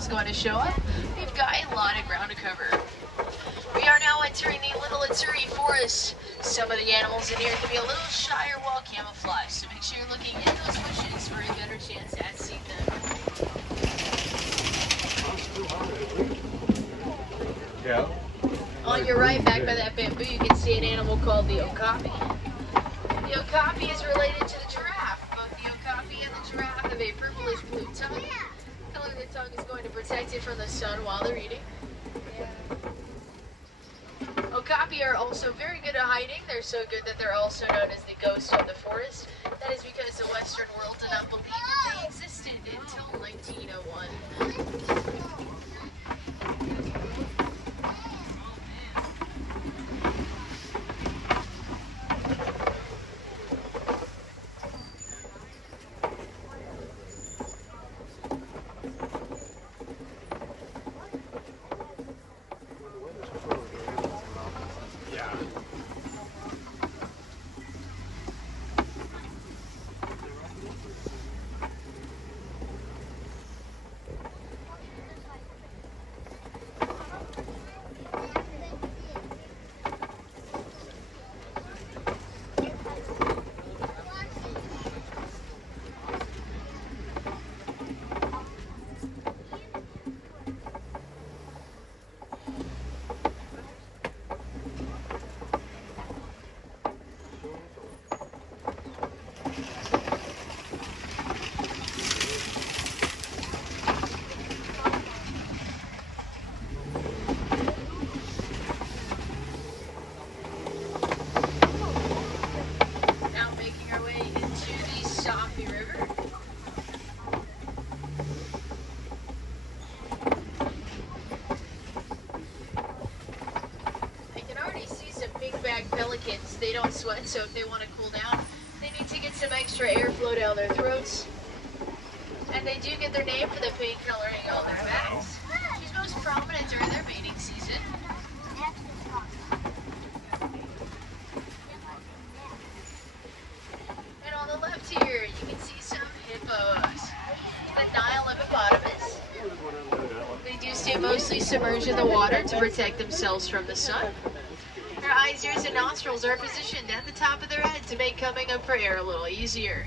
animals going to show up. We've got a lot of ground to cover. We are now entering the Little Atsuri Forest. Some of the animals in here can be a little shy or well camouflaged, so make sure you're looking in those bushes for a better chance at seeing them. Yeah. On your right, back by that bamboo, you can see an animal called the okapi. The okapi is related to the giraffe. Both the okapi and the giraffe have a purplish blue tongue. The color of the tongue is going to protect it from the sun while they're eating. Okapi are also very good at hiding. They're so good that they're also known as the ghost of the forest. That is because the Western world did not believe that they existed until 1901. Pelicans, they don't sweat, so if they want to cool down, they need to get some extra airflow down their throats. And they do get their name for the paint coloring on their backs. She's most prominent during their mating season. And on the left here, you can see some hippos. The Nile hippopotamus. They do stay mostly submerged in the water to protect themselves from the sun. Their eyes, ears, and nostrils are positioned at the top of their head to make coming up for air a little easier.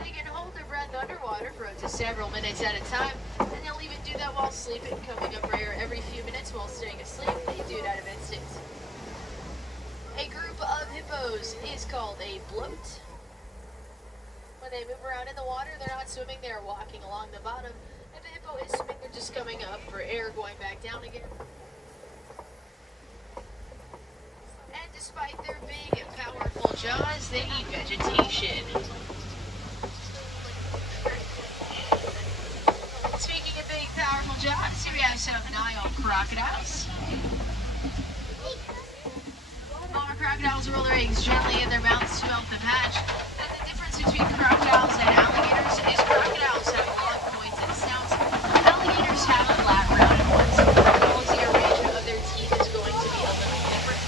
They can hold their breath underwater for up to several minutes at a time, and they'll even do that while sleeping, coming up for air every few minutes while staying asleep. They do it out of instinct. A group of hippos is called a bloat. When they move around in the water, they're not swimming, they're walking along the bottom. If a hippo is swimming, they're just coming up for air, going back down again. Despite their big and powerful jaws, they eat vegetation. Speaking of big, powerful jaws, here we have some Nile crocodiles. Our crocodiles roll their eggs gently in their mouths to help them hatch. And the difference between crocodiles and alligators is crocodiles have long, pointed snouts. Alligators have flat, rounded ones. Crocodiles, the arrangement of their teeth is going to be a little different.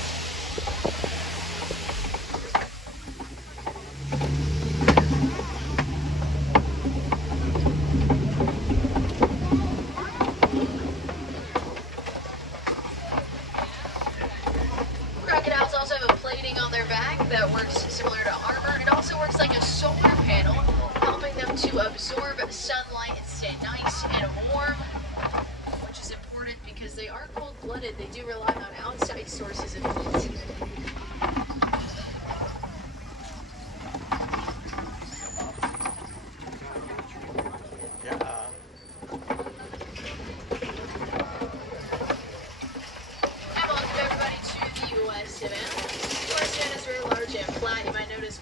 Crocodiles also have a plating on their back that works similar to armor. It also works like a solar panel, helping them to absorb sunlight and stay nice and warm, which is important because they are cold-blooded. They do rely on outside sources of heat.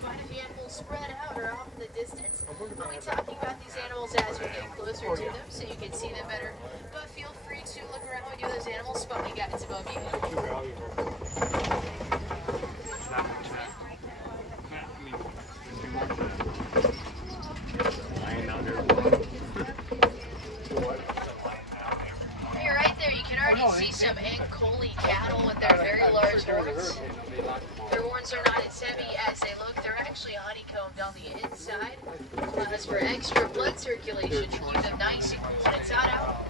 Quite a few animals spread out or off in the distance. I'll be talking about these animals as we get closer to them so you can see them better. But feel free to look around when you do those animals spotting guides above you. Hey, right there, you can already see some Ankoli cattle with their very large horns. Their horns are not as heavy as they look. They're actually honeycombed on the inside. Allows for extra blood circulation to keep them nice and cool when it's hot out.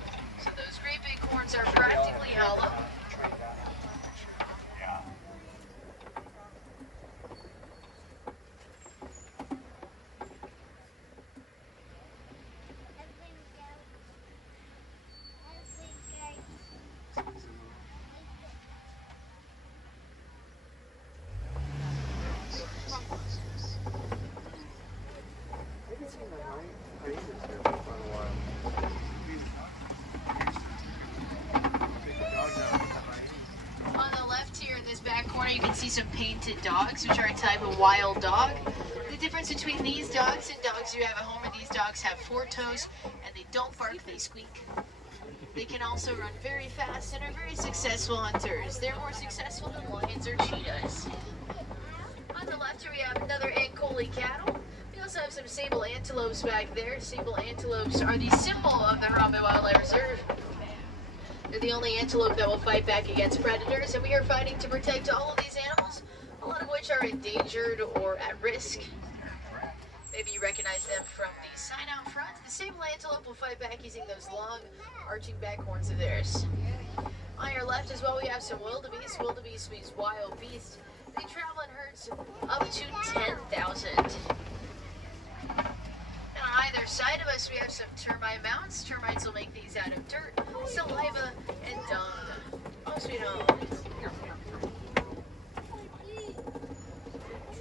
corner you can see some painted dogs, which are a type of wild dog. The difference between these dogs and dogs you have at home are these dogs have 4 toes and they don't bark, they squeak. They can also run very fast and are very successful hunters. They're more successful than lions or cheetahs. On the left here we have another Ankole cattle. We also have some sable antelopes back there. Sable antelopes are the symbol of the Harambe Wildlife Reserve. They're the only antelope that will fight back against predators, and we are fighting to protect all of these animals, a lot of which are endangered or at risk. Maybe you recognize them from the sign out front. The sable antelope will fight back using those long, arching back horns of theirs. On your left as well, we have some wildebeest. Wildebeest means wild beast. They travel in herds up to 10,000. On either side of us, we have some termite mounds. Termites will make these out of dirt, saliva, and dung. Oh, sweet home.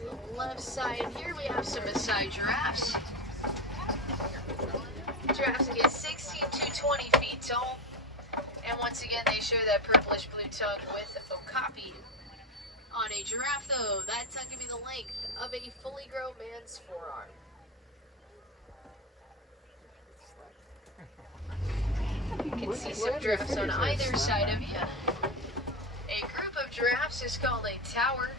On the left side here, we have some Maasai giraffes. Giraffes can get 16 to 20 feet tall. And once again, they share that purplish blue tongue with okapi. On a giraffe, though, that tongue can be the length of a fully grown man's forearm. You can see some giraffes on either side of you. A group of giraffes is called a tower.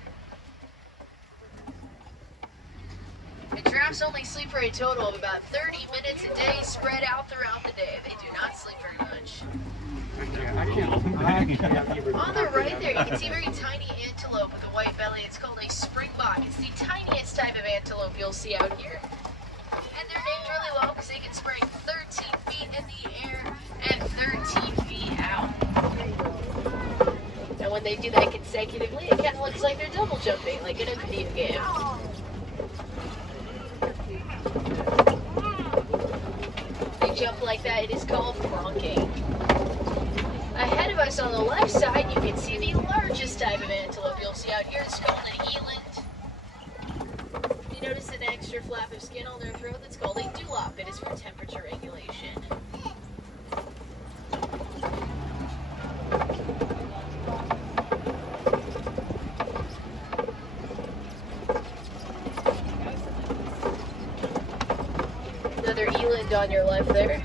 And giraffes only sleep for a total of about 30 minutes a day, spread out throughout the day. They do not sleep very much. On the right there, you can see a very tiny antelope with a white belly. It's called a springbok. It's the tiniest type of antelope you'll see out here. And they're named really well because they can spring 13 feet in the air and 13 feet out. And when they do that consecutively, it kind of looks like they're double jumping, like in a video game. They jump like that. It is called bronking. Ahead of us on the left side, you can see the largest type of antelope you'll see out here. It's called an eland. You notice an extra flap of skin on their throat that's called a dewlap. It is for temperature regulation. Another eland on your left there.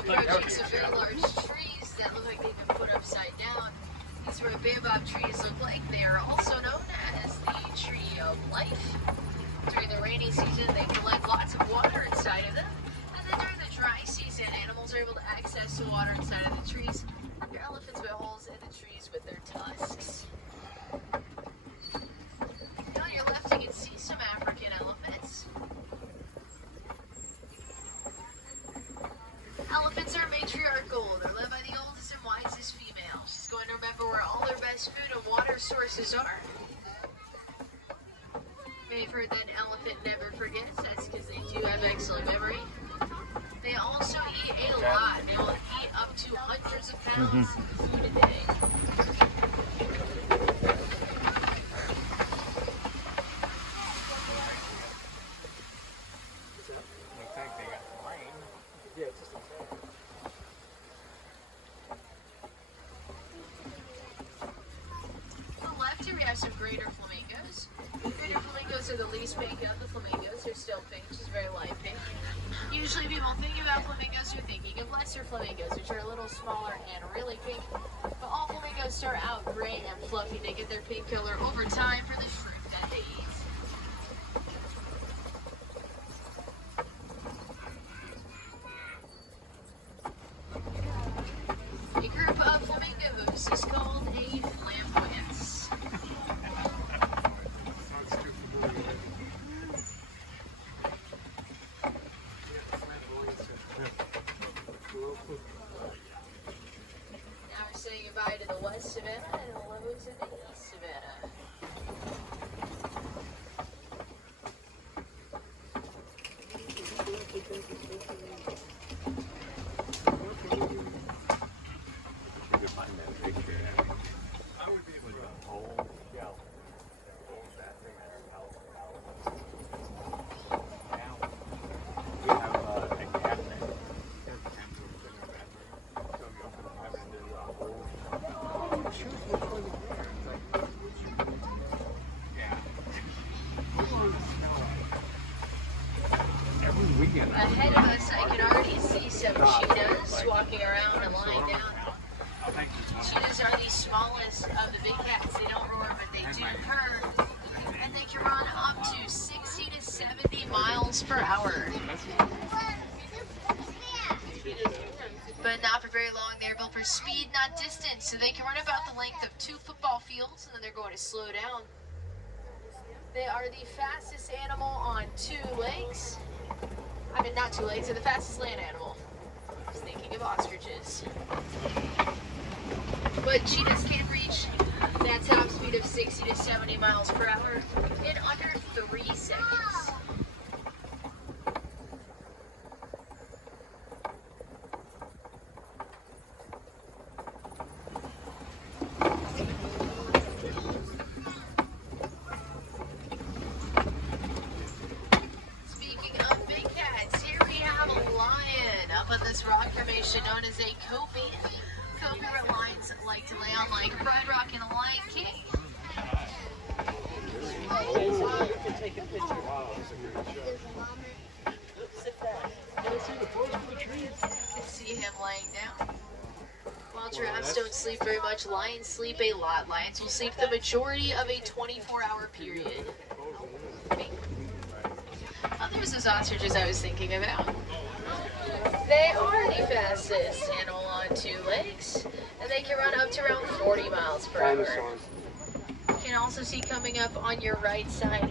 Approaching some very large trees that look like they've been put upside down. These are what baobab trees look like. They are also known as the tree of life. During the rainy season, they collect lots of water inside of them. And then during the dry season, animals are able to access the water inside of the trees. Your elephants put holes in the trees with their tusks. On your left, you can see some African elephants. Elephants are matriarchal. They're led by the oldest and wisest female. She's going to remember where all their best food and water sources are. You may have heard that an elephant never forgets. That's because they do have excellent memory. They also eat a lot. They will eat up to hundreds of pounds of food a day. We have some greater flamingos. Greater flamingos are the least pink of the flamingos. They're still pink, just very light pink. Usually people think about flamingos, they're thinking of lesser flamingos, which are a little smaller and really pink. But all flamingos start out gray and fluffy. They get their pink color over time for the shrimp that they eat. A group of flamingos is called a flamboyance. Now we're saying goodbye to the West Savannah and hello to the East Savannah. Ahead of us, I can already see some cheetahs walking around and lying down. Cheetahs are the smallest of the big cats. They don't roar, but they do purr. And they can run up to 60 to 70 miles per hour. But not for very long. They're built for speed, not distance. So they can run about the length of 2 football fields, and then they're going to slow down. They are the fastest animal on 2 legs. I mean, not 2 legs, they're the fastest land animal. I was thinking of ostriches. But cheetahs can reach that top speed of 60 to 70 miles per hour in under 3 seconds. On this rock formation known as a copy. Copy where lions like to lay on, like Red Rock and the Lion King. You can see him laying down. While giraffes don't sleep very much, lions sleep a lot. Lions will sleep the majority of a 24-hour period. Oh, there's those ostriches I was thinking about. They are the fastest animal on 2 legs, and they can run up to around 40 miles per hour. You can also see coming up on your right side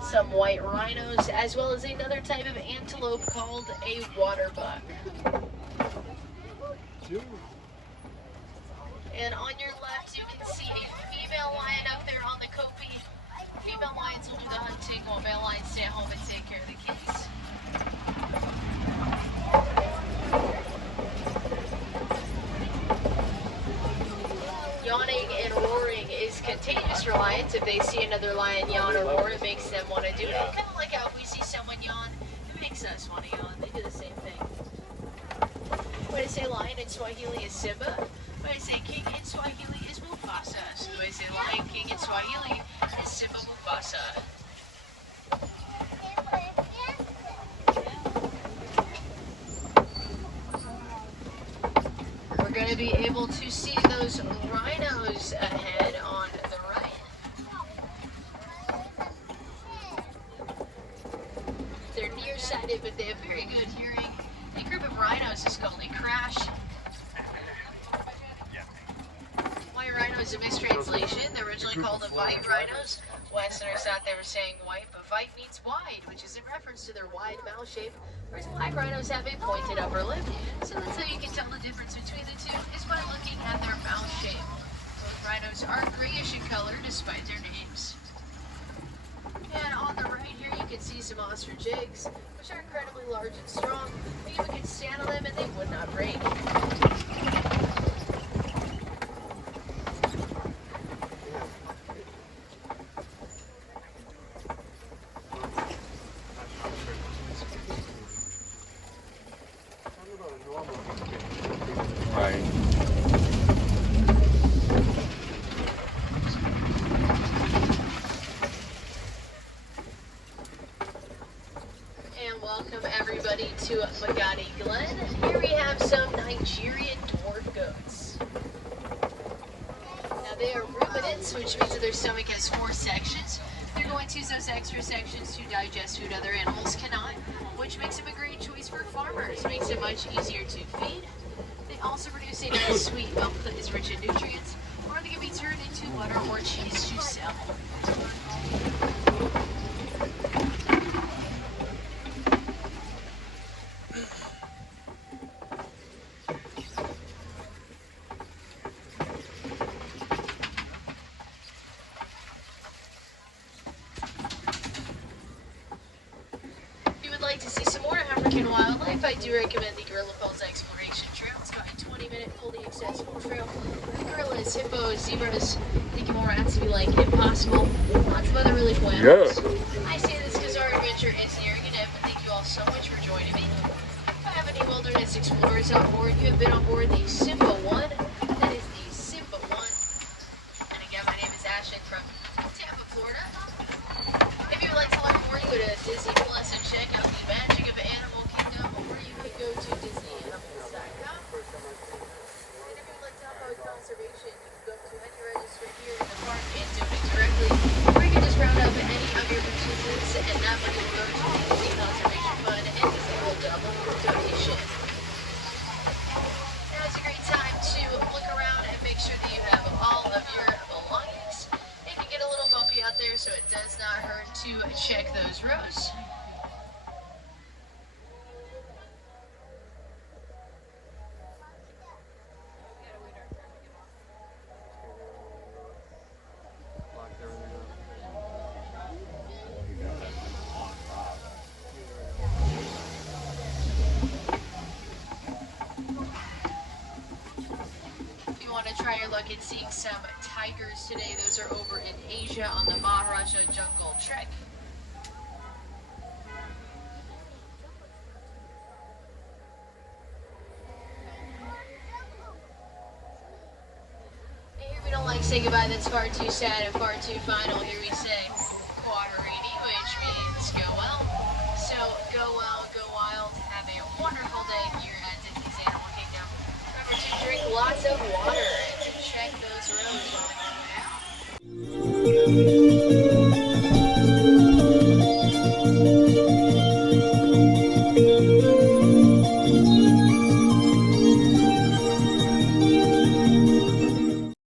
some white rhinos, as well as another type of antelope called a waterbuck. And on your left, you can see a female lion up there on the copy. Female lions will do the hunting, while male lions stay at home and take care of the kids. Yawning and roaring is contagious for lions. If they see another lion yawn or roar, it makes them want to do it. Kind of like how if we see someone yawn, it makes us want to yawn. They do the same thing. When I say lion in Swahili is Simba. When I say king in Swahili is Mufasa. So when I say lion king in Swahili is Simba Mufasa. We're going to be able to see those rhinos ahead on the right. They're nearsighted, but they have very good hearing. A group of rhinos is called a crash. White rhino is a mixed translation. They're originally called the white rhinos. Westerners thought they were saying white, but white means wide, which is in reference to their wide mouth shape, whereas black rhinos have a pointed upper lip. So that's how you can tell the difference between the two, is by looking at their mouth shape. Both rhinos are grayish in color despite their names. And on the right here you can see some ostrich eggs, which are incredibly large and strong. You could stand on them and they would not break. Welcome everybody to Magadi Glen. Here we have some Nigerian dwarf goats. Now they are ruminants, which means that their stomach has 4 sections. They're going to use those extra sections to digest food other animals cannot, which makes them a great choice for farmers. Makes it much easier to feed. They also produce a nice sweet milk that is rich in nutrients, or they can be turned into butter or cheese to sell. Like to see some more African wildlife, I do recommend the Gorilla Falls Exploration Trail. It's got a 20-minute fully accessible trail. Gorillas, hippos, zebras, thinking more rats if you like, impossible. Lots of other really cool animals. Yeah. I say this because our adventure is nearing an end, but thank you all so much for joining me. If I have any wilderness explorers on board, you have been on board the Simba 1. That is the Simba 1. And again, my name is Ashton from Tampa, Florida. If you would like to learn more, you go to Disney Plus and check out the magic of Animal Kingdom, or you can go to DisneyAnimals.com. And if you would like to help out with conservation, you can go to any register here in the park and donate directly, or you can just round up any of your purchases, and that money will go to the Disney Conservation Fund, and Disney will double your donation. Now it's a great time to look around and make sure that you have all of your belongings. It can get a little bumpy out there, so it does not hurt to check those rows. Try your luck at seeing some tigers today. Those are over in Asia on the Maharaja Jungle Trek. And here we don't like say goodbye, that's far too sad and far too final. Here we say Quadraini, which means go well. So go well, go wild, have a wonderful day here at Disney's Animal Kingdom. Remember to drink lots of water and to check those roads while they go out.